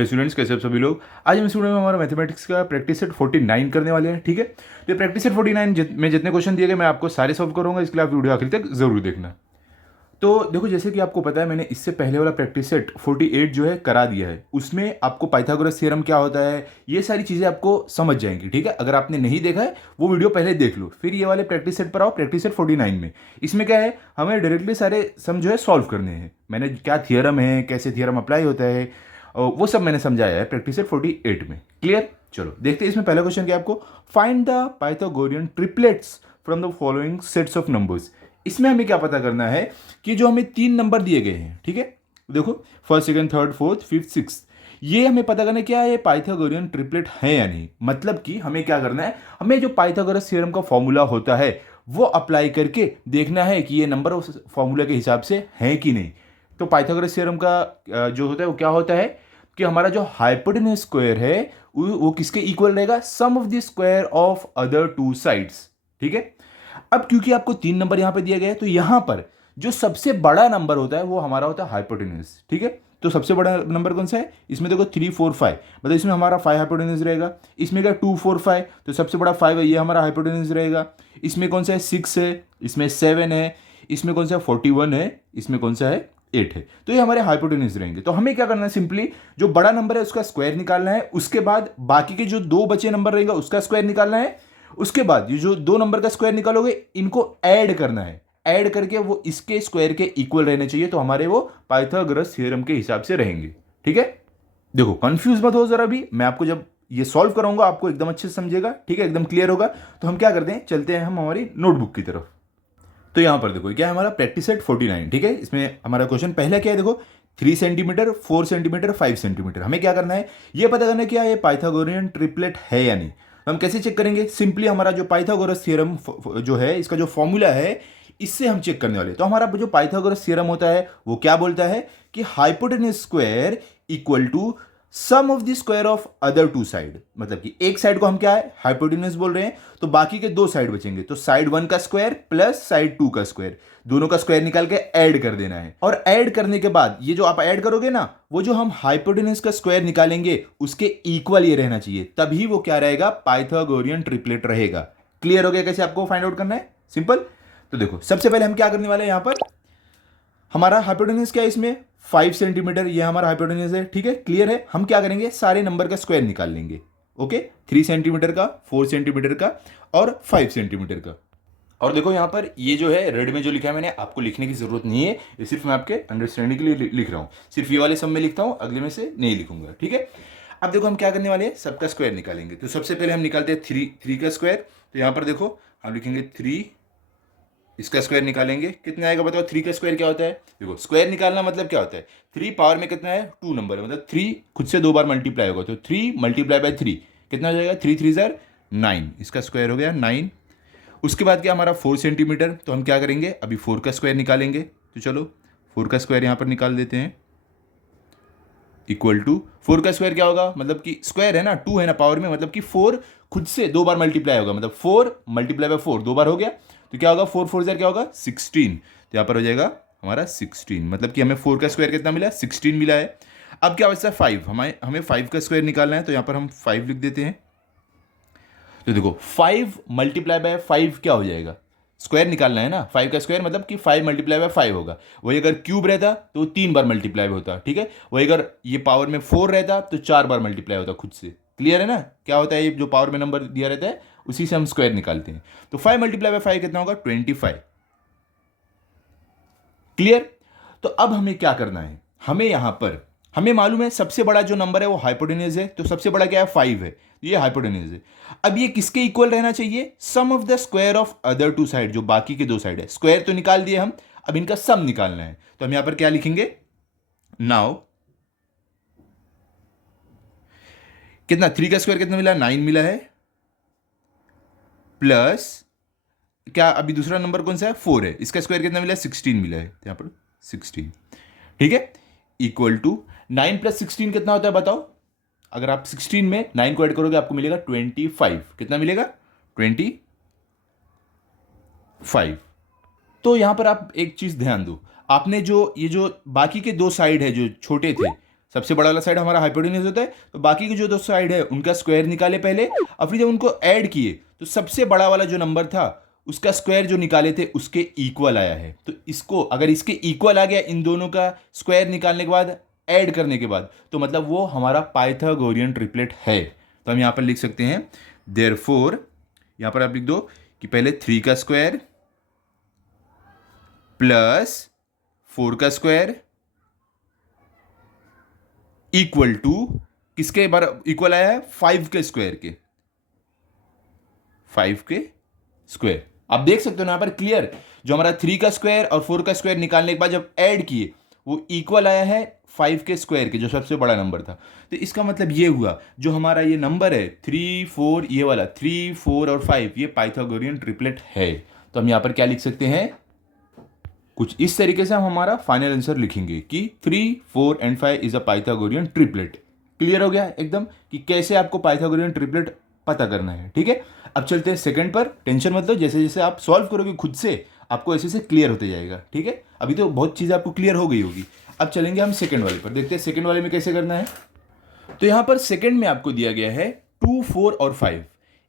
Hello students, कैसे आप सभी लोग। आज हम स्टूडेंट में हमारा मैथमेटिक्स का प्रैक्टिस सेट 49 करने वाले हैं। ठीक है, तो ये प्रैक्टिस सेट 49 में जितने क्वेश्चन दिए गए मैं आपको सारे सॉल्व करूंगा, इसके लिए आप वीडियो आखिर तक जरूर देखना। तो देखो, जैसे कि आपको पता है मैंने इससे पहले वाला प्रैक्टिस सेट 48 जो है करा दिया है। उसमें आपको पाइथागोरस थ्योरम क्या होता है, ये सारी चीज़ें आपको समझ जाएंगी। ठीक है, अगर आपने नहीं देखा है वो वीडियो पहले देख लो, फिर ये वाले प्रैक्टिस सेट पर आओ, प्रैक्टिस सेट 49 में। इसमें क्या है, हमें डायरेक्टली सारे सम जो है सॉल्व करने हैं। मैंने क्या थियरम है, कैसे थियरम अप्लाई होता है, वो सब मैंने समझाया है प्रैक्टिस सेट 48 में। क्लियर, चलो देखते हैं इसमें पहला क्वेश्चन क्या है आपको। Find the Pythagorean triplets from the following sets of numbers. इसमें हमें क्या पता करना है कि जो हमें 3 नंबर दिए गए हैं, ठीक है, देखो first, second, third, fourth, fifth, six, ये हमें पता करना है क्या है, पाइथागोरियन ट्रिपलेट है या नहीं। मतलब कि हमें क्या करना है, हमें जो पाइथागोरस थ्योरम का फॉर्मूला होता है वो अप्लाई करके देखना है कि ये नंबर उस फॉर्मूला के हिसाब से है कि नहीं। तो पाइथागोरस थ्योरम का जो होता है वो क्या होता है कि हमारा जो हाइपोटेन्यूज स्क्वायर है वो किसके इक्वल रहेगा, sum of the square of other two sides. ठीक है, अब क्योंकि आपको 3 नंबर यहां पे दिए गए तो यहां पर जो सबसे बड़ा नंबर होता है वो हमारा होता है हाइपोटेन्यूज। ठीक है, तो सबसे बड़ा नंबर कौन सा है, इसमें देखो 3, 4, 5, मतलब इसमें हमारा 5 हाइपोटेन्यूज रहेगा। इसमें क्या 2, 4, 5, तो सबसे बड़ा 5 है, ये हमारा हाइपोटेन्यूज रहेगा। इसमें कौन सा है, 6 है, इसमें 7 है, इसमें कौन सा है 41 है, इसमें कौन सा है 8 है। तो ये हमारे हाइपोटेन्यूज रहेंगे। तो हमें क्या करना है, सिंपली जो बड़ा नंबर है उसका स्क्वायर निकालना है, उसके बाद बाकी के जो 2 बचे नंबर रहेगा उसका स्क्वायर निकालना है। उसके बाद ये जो 2 नंबर का स्क्वायर निकालोगे इनको ऐड करना है, ऐड करके वो इसके स्क्वायर के इक्वल रहने चाहिए, तो हमारे वो पाइथागोरस थ्योरम के हिसाब से रहेंगे। ठीक है, देखो कंफ्यूज मत हो जरा भी, मैं आपको जब ये सॉल्व कराऊंगा आपको एकदम अच्छे से समझेगा। ठीक है, एकदम क्लियर होगा। तो हम क्या करते हैं, चलते हैं हम हमारी नोटबुक की तरफ। तो यहां पर देखो क्या है हमारा प्रैक्टिस सेट 49। ठीक है, इसमें हमारा क्वेश्चन पहला क्या है, देखो 3 सेंटीमीटर, 4 सेंटीमीटर, 5 सेंटीमीटर। हमें क्या करना है, ये पता करना है क्या ये पाइथागोरियन ट्रिपलेट है या नहीं। हम कैसे चेक करेंगे, सिंपली हमारा जो पाइथागोरस थ्योरम जो है, इसका जो फॉर्मूला है इससे हम चेक करने वाले। तो हमारा जो पाइथागोरस थ्योरम होता है वो क्या बोलता है कि hypotenuse square equal to sum of the square of other two side. मतलब कि एक साइड को हम क्या है, हाइपोटेन्यूज बोल रहे हैं, तो बाकी के 2 साइड बचेंगे, तो साइड 1 का स्क्वायर प्लस साइड 2 का स्क्वायर, दोनों का स्क्वायर निकाल के ऐड कर देना है। और ऐड करने के बाद ये जो आप ऐड करोगे ना, वो जो हम हाइपोटेन्यूज का स्क्वायर निकालेंगे उसके इक्वल ये रहना चाहिए, तभी वो क्या रहेगा, पाइथागोरियन ट्रिपलेट रहेगा। क्लियर हो गया कैसे आपको फाइंड आउट करना है, सिंपल। तो देखो सबसे पहले हम क्या करने वाले हैं, यहां पर हमारा हाइपोटेन्यूज क्या है, इसमें 5 सेंटीमीटर, ये हमारा हाइपोटेन्यूज है। ठीक है, क्लियर है। हम क्या करेंगे, सारे नंबर का स्क्वायर निकाल लेंगे। ओके, 3 सेंटीमीटर का, 4 सेंटीमीटर का और 5 सेंटीमीटर का। और देखो यहाँ पर ये जो है रेड में जो लिखा है मैंने, आपको लिखने की जरूरत नहीं है, ये सिर्फ मैं आपके अंडरस्टैंडिंग के लिए लिख रहा हूँ। सिर्फ ये वाले सब में लिखता हूँ, अगले में से नहीं लिखूंगा। ठीक है, अब देखो हम क्या करने वाले हैं, सबका स्क्वायर निकालेंगे। तो सबसे पहले हम निकालते हैं 3 का स्क्वायर। तो यहाँ पर देखो हम लिखेंगे 3, इसका स्क्वायर निकालेंगे, कितना आएगा बताओ। 3 का स्क्वायर क्या होता है, देखो स्क्वायर निकालना मतलब क्या होता है, 3 पावर में कितना है 2 नंबर है, मतलब 3 खुद से 2 बार मल्टीप्लाई होगा, तो 3 मल्टीप्लाई बाय 3 कितना हो जाएगा, 3 3 जार 9, इसका स्क्वायर हो गया 9। उसके बाद क्या हमारा 4 सेंटीमीटर, तो हम क्या करेंगे, अभी 4 का स्क्वायर निकालेंगे। तो चलो 4 का स्क्वायर यहाँ पर निकाल देते हैं, इक्वल टू 4 का स्क्वायर क्या होगा, मतलब कि स्क्वायर है ना, 2 है ना पावर में, मतलब कि 4 खुद से 2 बार मल्टीप्लाई होगा, मतलब 4 मल्टीप्लाई बाय 4 2 बार हो गया, तो क्या होगा 4 4 क्या होगा 16। तो यहाँ पर हो जाएगा हमारा 16, मतलब कि हमें 4 का स्क्वायर कितना मिला, 16 मिला है। अब क्या बचता है 5, हमें 5 का स्क्वायर निकालना है, तो यहाँ पर हम 5 लिख देते हैं। तो देखो 5 मल्टीप्लाई बाय 5 क्या हो जाएगा, स्क्वायर निकालना है ना, 5 का स्क्वायर मतलब कि 5 मल्टीप्लाई बाय 5 होगा। वही अगर क्यूब रहता तो 3 बार मल्टीप्लाई होता। ठीक है, वही अगर ये पावर में 4 रहता तो 4 बार मल्टीप्लाई होता खुद से। क्लियर है ना, क्या होता है ये जो पावर में नंबर दिया रहता है उसी से हम स्क्वायर निकालते हैं। तो 5 मल्टीप्लाई बाय 5 कितना होगा 25। क्लियर। तो अब हमें क्या करना है, हमें यहां पर हमें मालूम है सबसे बड़ा जो नंबर है वो हाइपोटेन्यूज है, तो सबसे बड़ा क्या है 5 है, ये हाइपोटेन्यूज है। अब ये किसके इक्वल रहना चाहिए, sum of the square of other two side, जो बाकी के 2 साइड है। स्क्वायर तो निकाल दिए हम, अब इनका सम निकालना है। तो हम यहां पर क्या लिखेंगे, नाउ कितना 3 का स्क्वायर कितना मिला 9 मिला है, प्लस क्या अभी दूसरा नंबर कौन सा है 4 है, इसका स्क्वायर कितना मिला 16 मिला है, यहां पर 16। ठीक है, इक्वल टू 9 प्लस 16 कितना होता है बताओ। अगर आप 16 में 9 को ऐड करोगे आपको मिलेगा 25। कितना मिलेगा 25। तो यहां पर आप एक चीज ध्यान दो, आपने जो ये जो बाकी के 2 साइड है जो छोटे थे, सबसे बड़ा वाला साइड हमारा हाइपोटेन्यूज होता है, तो बाकी के जो दो साइड है उनका स्क्वायर निकाले पहले, और फिर जब उनको ऐड किए तो सबसे बड़ा वाला जो नंबर था उसका स्क्वायर जो निकाले थे उसके इक्वल आया है। तो इसको अगर इसके इक्वल आ गया इन दोनों का स्क्वायर निकालने के बाद, ऐड करने के बाद, तो मतलब वो हमारा पाइथागोरियन ट्रिपलेट है। तो हम यहाँ पर लिख सकते हैं देयरफॉर, यहाँ पर आप लिख दो कि पहले 3 का स्क्वायर प्लस 4 का स्क्वायर इक्वल टू किसके बराबर इक्वल आया है, 5 के स्क्वायर के, 5 के स्क्वायर। आप देख सकते हो ना यहाँ पर क्लियर, जो हमारा 3 का स्क्वायर और 4 का स्क्वायर निकालने के बाद जब ऐड किए वो इक्वल आया है 5 के स्क्वायर के, जो सबसे बड़ा नंबर था। तो इसका मतलब ये हुआ जो हमारा ये नंबर है 3 4, ये वाला 3 4 और 5, ये पाइथागोरियन ट्रिपलेट है। तो हम यहाँ पर क्या लिख सकते हैं, कुछ इस तरीके से हम हमारा फाइनल आंसर लिखेंगे कि 3 4 and 5 is a Pythagorean triplet. Clear हो गया एकदम कि कैसे आपको पाइथागोरियन ट्रिपलेट पता करना है। ठीक है, अब चलते हैं सेकंड पर। टेंशन मत लो, जैसे जैसे आप सॉल्व करोगे खुद से आपको ऐसे से क्लियर होते जाएगा। ठीक है, अभी तो बहुत चीज़ आपको क्लियर हो गई होगी। अब चलेंगे हम सेकंड वाले पर, देखते हैं सेकंड वाले में कैसे करना है। तो यहाँ पर सेकंड में आपको दिया गया है 2 4 और 5।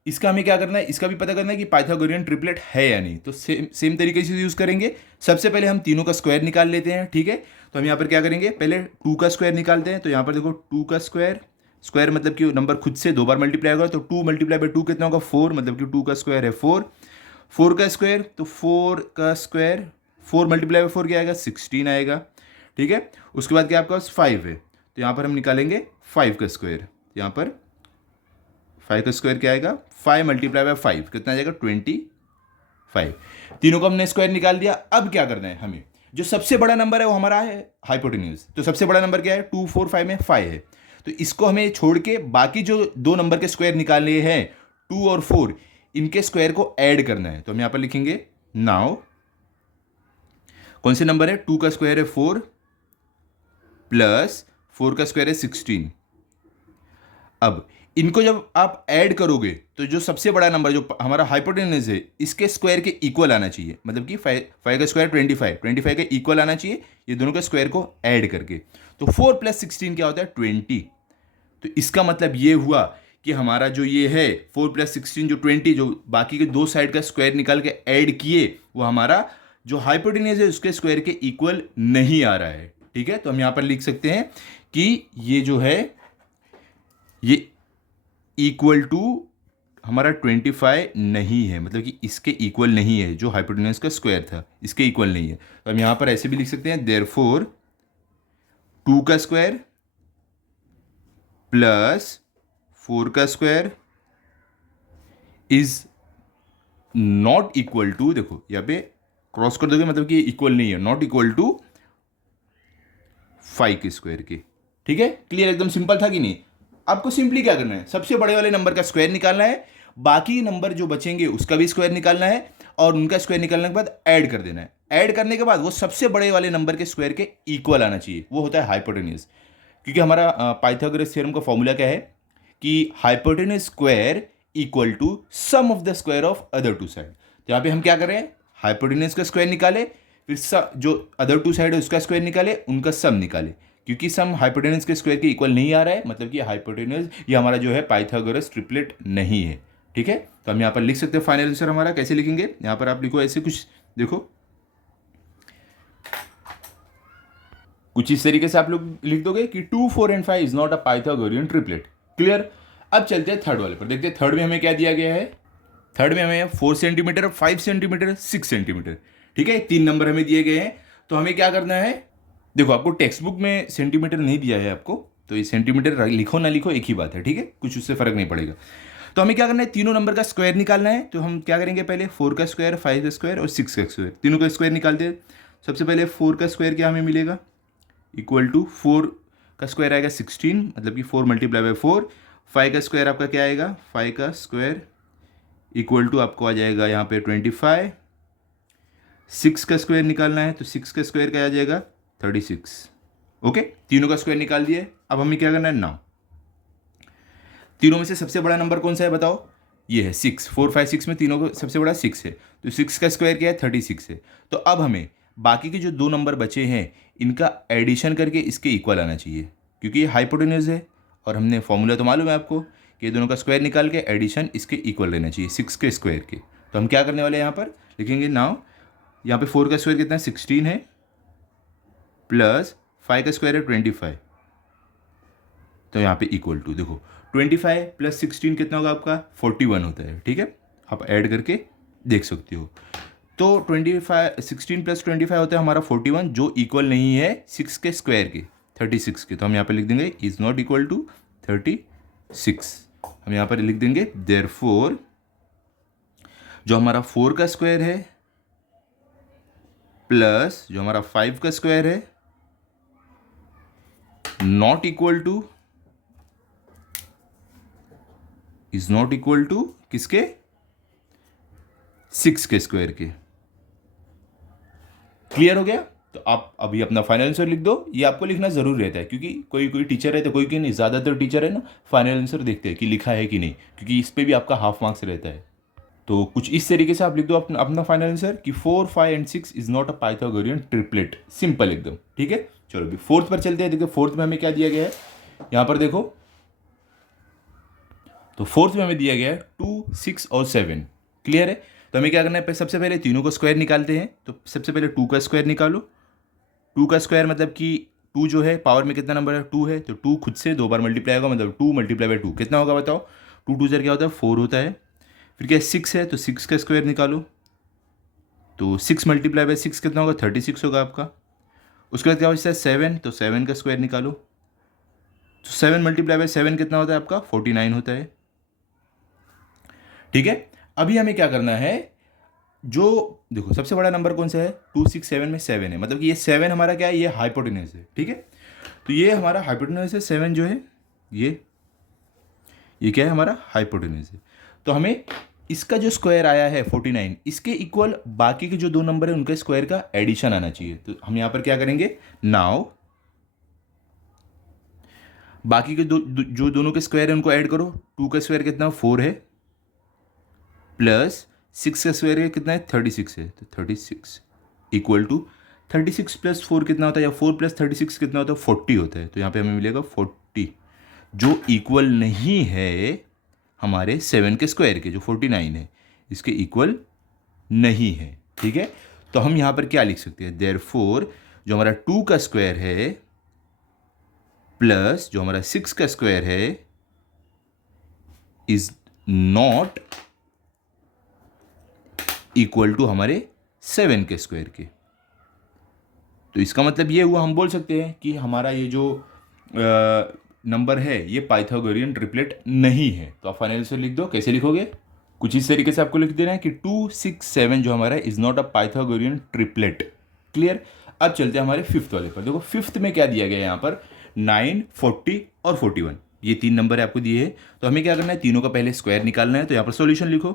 इसका हमें क्या करना है, इसका भी पता करना है कि पाइथागोरियन ट्रिपलेट है या नहीं। तो सेम तरीके से यूज़ करेंगे। सबसे पहले हम तीनों का स्क्वायर निकाल लेते हैं। ठीक है, तो हम यहाँ पर क्या करेंगे, पहले 2 का स्क्वायर निकालते हैं। तो यहाँ पर देखो 2 का स्क्वायर, स्क्वायर मतलब कि नंबर खुद से 2 बार मल्टीप्लाई होगा, तो 2 मल्टीप्लाई बाई 2 कितना होगा 4, मतलब कि 2 का स्क्वायर है 4। 4 का स्क्वायर, तो 4 का स्क्वायर 4 मल्टीप्लाई बाई 4 क्या आएगा 16 आएगा। ठीक है, उसके बाद क्या आपका 5 है, तो यहाँ पर हम निकालेंगे 5 का स्क्वायर। यहाँ पर 5 का स्क्वायर क्या आएगा, 5 मल्टीप्लाई बाई 5 कितना आ जाएगा 25। तीनों को हमने स्क्वायर निकाल दिया। अब क्या करना है हमें, जो सबसे बड़ा नंबर है वो हमारा है हाइपोटेन्यूज। तो सबसे बड़ा नंबर क्या है 2 4 5 में 5 है, तो इसको हमें छोड़ के बाकी जो दो नंबर के स्क्वायर निकालने हैं 2 और 4, इनके स्क्वायर को ऐड करना है। तो हम यहाँ पर लिखेंगे नाउ, कौन से नंबर है, 2 का स्क्वायर है 4 प्लस 4 का स्क्वायर है 16। अब इनको जब आप ऐड करोगे तो जो सबसे बड़ा नंबर जो हमारा हाइपोटेन्यूज है इसके स्क्वायर के इक्वल आना चाहिए, मतलब कि 5 का स्क्वायर 25 के इक्वल आना चाहिए ये दोनों के स्क्वायर को ऐड करके। तो 4 प्लस 16 क्या होता है 20। तो इसका मतलब ये हुआ कि हमारा जो ये है 4 प्लस 16 जो 20, जो बाकी के दो साइड का स्क्वायर निकाल के ऐड किए वो हमारा जो हाइपोटेन्यूज है उसके स्क्वायर के इक्वल नहीं आ रहा है। ठीक है, तो हम यहाँ पर लिख सकते हैं कि ये जो है ये इक्वल टू हमारा 25 नहीं है, मतलब कि इसके इक्वल नहीं है, जो हाइपोटेन्यूज का स्क्वायर था इसके इक्वल नहीं है। तो हम यहाँ पर ऐसे भी लिख सकते हैं देयरफॉर 2 का स्क्वायर प्लस 4 का square is not equal to, देखो यहाँ पे क्रॉस कर दोगे मतलब कि इक्वल नहीं है, नॉट इक्वल टू 5 के स्क्वायर के। ठीक है, क्लियर, एकदम सिंपल था कि नहीं। आपको सिंपली क्या करना है, सबसे बड़े वाले नंबर का स्क्वायर निकालना है, बाकी नंबर जो बचेंगे उसका भी स्क्वायर निकालना है, और उनका स्क्वायर निकालने के बाद ऐड कर देना है। ऐड करने के बाद वो सबसे बड़े वाले नंबर के स्क्वायर के इक्वल आना चाहिए, वो होता है हाइपोटेन्यूज। क्योंकि हमारा पाइथागोरस थ्योरम का फॉर्मूला क्या है कि hypotenuse square equal to sum of the square of other two side. तो यहाँ पे हम क्या कर रहे हैं, हाइपोटेन्यूज का स्क्वायर निकाले, फिर जो अदर टू साइड है उसका स्क्वायर निकाले, उनका सम निकाले। क्योंकि सम हाइपोटेन्यूज के स्क्वायर के इक्वल नहीं आ रहा है, मतलब कि हाइपोटेन्यूज ये हमारा जो है पाइथागोरस ट्रिपलेट नहीं है। ठीक है, तो हम यहाँ पर लिख सकते हैं फाइनल आंसर हमारा। कैसे लिखेंगे, यहाँ पर आप लिखो ऐसे कुछ, देखो कुछ इस तरीके से आप लोग लिख दोगे कि 2 4 and 5 is not a Pythagorean triplet. Clear. अब चलते हैं थर्ड वाले पर, देखते हैं थर्ड में हमें क्या दिया गया है। थर्ड में हमें 4 सेंटीमीटर, 5 सेंटीमीटर, 6 सेंटीमीटर। ठीक है, 3 नंबर हमें दिए गए हैं। तो हमें क्या करना है, देखो आपको टेक्स्ट बुक में सेंटीमीटर नहीं दिया है आपको, तो ये सेंटीमीटर लिखो ना लिखो एक ही बात है। ठीक है, कुछ उससे फर्क नहीं पड़ेगा। तो हमें क्या करना है, तीनों नंबर का स्क्वायर निकालना है। तो हम क्या करेंगे, पहले 4 का स्क्वायर, 5 का स्क्वायर और 6 का स्क्वायर, तीनों का स्क्वायर निकालते हैं। सबसे पहले 4 का स्क्वायर क्या हमें मिलेगा, इक्वल टू 4 का स्क्वायर आएगा 16, मतलब कि 4 मल्टीप्लाई बाई 4। 5 का स्क्वायर आपका क्या आएगा, 5 का स्क्वायर इक्वल टू आपको आ जाएगा यहाँ पे 25। 6 का स्क्वायर निकालना है, तो 6 का स्क्वायर क्या आ जाएगा 36। ओके, तीनों का स्क्वायर निकाल दिए। अब हमें क्या करना है, नाउ तीनों में से सबसे बड़ा नंबर कौन सा है बताओ, ये है 6। 4 5 6 में तीनों को सबसे बड़ा 6 है, तो 6 का स्क्वायर क्या है 36 है। तो अब हमें बाकी के जो दो नंबर बचे हैं इनका एडिशन करके इसके इक्वल आना चाहिए। क्योंकि ये हाइपोटेन्यूज है और हमने फॉर्मूला तो मालूम है आपको कि ये दोनों का स्क्वायर निकाल के एडिशन इसके इक्वल रहना चाहिए 6 के स्क्वायर के। तो हम क्या करने वाले हैं यहाँ पर लिखेंगे नाउ, यहाँ पे 4 का स्क्वायर कितना है 16 है, प्लस 5 का स्क्वायर है 25, तो यहाँ पे इक्वल टू देखो 25 प्लस 16 कितना होगा आपका 41 होता है। ठीक है, आप ऐड करके देख सकते हो। तो 16 प्लस 25 होता है हमारा 41, जो इक्वल नहीं है 6 के स्क्वायर के 36 के। तो हम यहाँ पर लिख देंगे इज नॉट इक्वल टू 36। हम यहाँ पर लिख देंगे देयरफॉर जो हमारा 4 का स्क्वायर है प्लस जो हमारा 5 का स्क्वायर है not equal to, is not equal to किसके 6 के स्क्वायर के। क्लियर हो गया? तो आप अभी अपना फाइनल आंसर लिख दो। ये आपको लिखना जरूर रहता है क्योंकि कोई कोई टीचर है तो कोई नहीं, ज़्यादातर टीचर है ना फाइनल आंसर देखते हैं कि लिखा है कि नहीं, क्योंकि इस पे भी आपका हाफ मार्क्स रहता है। तो कुछ इस तरीके से आप लिख दो अपना फाइनल आंसर कि 4, 5 and 6 is not a Pythagorean triplet. Simple एकदम। ठीक है, चलो अभी फोर्थ पर चलते हैं। देखो फोर्थ में हमें क्या दिया गया है, यहाँ पर देखो। तो फोर्थ में हमें दिया गया है 2, 6 और 7। क्लियर है? तो हमें क्या करना है, सबसे पहले तीनों को स्क्वायर निकालते हैं। तो सबसे पहले 2 का स्क्वायर निकालो। 2 का स्क्वायर मतलब कि 2 जो है पावर में कितना नंबर है 2 है, तो 2 खुद से 2 बार मल्टीप्लाई होगा, मतलब 2 मल्टीप्लाई बाय 2 कितना होगा बताओ। 2 2 क्या होता है 4 होता है। फिर क्या 6 है, तो 6 का स्क्वायर निकालो। तो 6 मल्टीप्लाई बाय 6 कितना होगा 36 होगा आपका। उसके बाद क्या बचता है 7, तो 7 का स्क्वायर निकालो। तो 7 मल्टीप्लाई बाय 7 कितना होता है आपका 49 होता है। ठीक है, अभी हमें क्या करना है, जो देखो सबसे बड़ा नंबर कौन सा है 2, 6, 7 में 7 है, मतलब कि ये 7 हमारा क्या है, ये हाइपोटेन्यूज है। ठीक है, तो ये हमारा हाइपोटेन्यूज है 7 जो है ये क्या है हमारा हाइपोटेन्यूज है। तो हमें इसका जो स्क्वायर आया है 49, इसके इक्वल बाकी के जो दो नंबर है उनके स्क्वायर का एडिशन आना चाहिए। तो हम यहां पर क्या करेंगे, नाउ बाकी के जो दोनों के स्क्वायर है उनको ऐड करो। 2 का स्क्वायर कितना 4 है, प्लस 6 का स्क्वायर कितना है 36 है, तो 36 इक्वल टू 36 प्लस 4 कितना होता है, या 4 प्लस 36 कितना होता है 40 होता है। तो यहाँ पे हमें मिलेगा 40, जो इक्वल नहीं है हमारे 7 के स्क्वायर के, जो 49 है इसके इक्वल नहीं है। ठीक है, तो हम यहाँ पर क्या लिख सकते हैं, देयरफॉर जो हमारा 2 का स्क्वायर है प्लस जो हमारा 6 का स्क्वायर है इज नॉट इक्वल टू हमारे 7 के स्क्वायर के। तो इसका मतलब ये हुआ, हम बोल सकते हैं कि हमारा ये जो नंबर है ये पाइथागोरियन ट्रिपलेट नहीं है। तो आप फाइनल आंसर लिख दो। कैसे लिखोगे, कुछ इस तरीके से आपको लिख देना है कि 2, 6, 7 जो हमारा is not a Pythagorean triplet. Clear? अब चलते हैं हमारे फिफ्थ वाले पर। देखो फिफ्थ में क्या दिया गया है यहाँ पर 9, 40 और 41, ये 3 नंबर है आपको दिए हैं। तो हमें क्या करना है, तीनों का पहले स्क्वायर निकालना है। तो यहाँ पर सॉल्यूशन लिखो,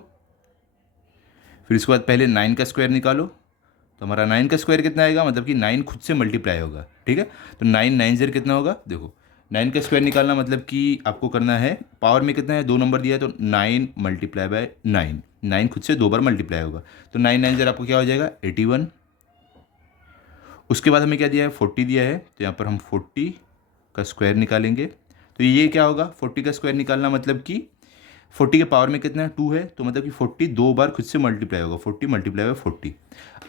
फिर इसके बाद पहले 9 का स्क्वायर निकालो। तो हमारा 9 का स्क्वायर कितना आएगा, मतलब कि 9 खुद से मल्टीप्लाई होगा। ठीक है, तो 9 9 0 कितना होगा, देखो 9 का स्क्वायर निकालना मतलब कि आपको करना है पावर में कितना है 2 नंबर दिया है, तो 9 मल्टीप्लाई बाय 9, 9 खुद से 2 बार मल्टीप्लाई होगा। तो 9 9 0 आपको क्या हो जाएगा 81। उसके बाद हमें क्या दिया है 40 दिया है, तो यहाँ पर हम 40 का स्क्वायर निकालेंगे। तो ये क्या होगा 40 का स्क्वायर निकालना मतलब कि 40 के पावर में कितना है 2 है, तो मतलब कि 40 2 बार खुद से मल्टीप्लाई होगा, 40 मल्टीप्लाई बाय 40।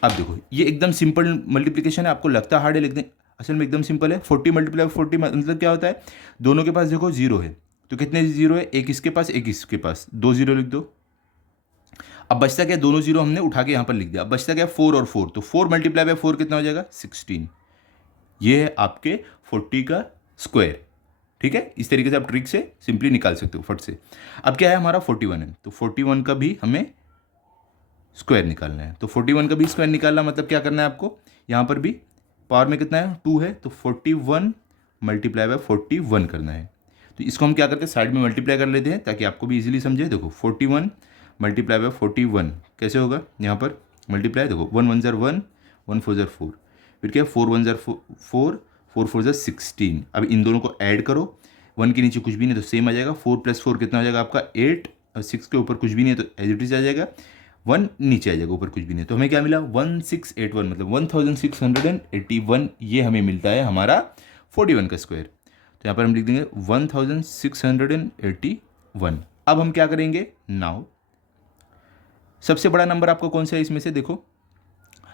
अब देखो ये एकदम सिंपल मल्टीप्लिकेशन है, आपको लगता है हार्ड है लेकिन असल में एकदम सिंपल है। 40 मल्टीप्लाई बाय 40 मतलब क्या होता है, दोनों के पास देखो 0 है, तो कितने 0 है, एक इसके पास एक इसके पास, 2 0 लिख दो। अब बचता क्या, दोनों 0 हमने उठा के यहाँ पर लिख दिया। अब बचता क्या 4 और 4, तो 4 मल्टीप्लाई बाय 4 कितना हो जाएगा 16। ये है आपके 40 का स्क्वायर। ठीक है, इस तरीके से आप ट्रिक से सिंपली निकाल सकते हो फट से। अब क्या है हमारा 41 है, तो 41 का भी हमें स्क्वायर निकालना है। तो 41 का भी स्क्वायर निकालना मतलब क्या करना है आपको, यहाँ पर भी पावर में कितना है 2 है, तो 41 मल्टीप्लाई बाय 41 करना है। तो इसको हम क्या करते हैं साइड में मल्टीप्लाई कर लेते हैं ताकि आपको भी इजीली समझे। देखो 41 मल्टीप्लाई बाय 41 कैसे होगा, यहाँ पर मल्टीप्लाई देखो 1 1 0 1, 1 4 0 4, फिर क्या 4 1 0 4, 4 4 0 16। अब इन दोनों को ऐड करो, 1 के नीचे कुछ भी नहीं तो सेम आ जाएगा। 4 + 4 कितना हो जाएगा आपका 8, और 6 के ऊपर कुछ भी नहीं है तो एज इट इज आ जाएगा। 1 नीचे आ जाएगा, ऊपर कुछ भी नहीं। तो हमें क्या मिला 1681, मतलब 1681, ये हमें मिलता है हमारा 41 का स्क्वायर। तो यहाँ पर हम लिख देंगे 1681। अब हम क्या करेंगे, नाउ सबसे बड़ा नंबर आपका कौन सा है इसमें से, देखो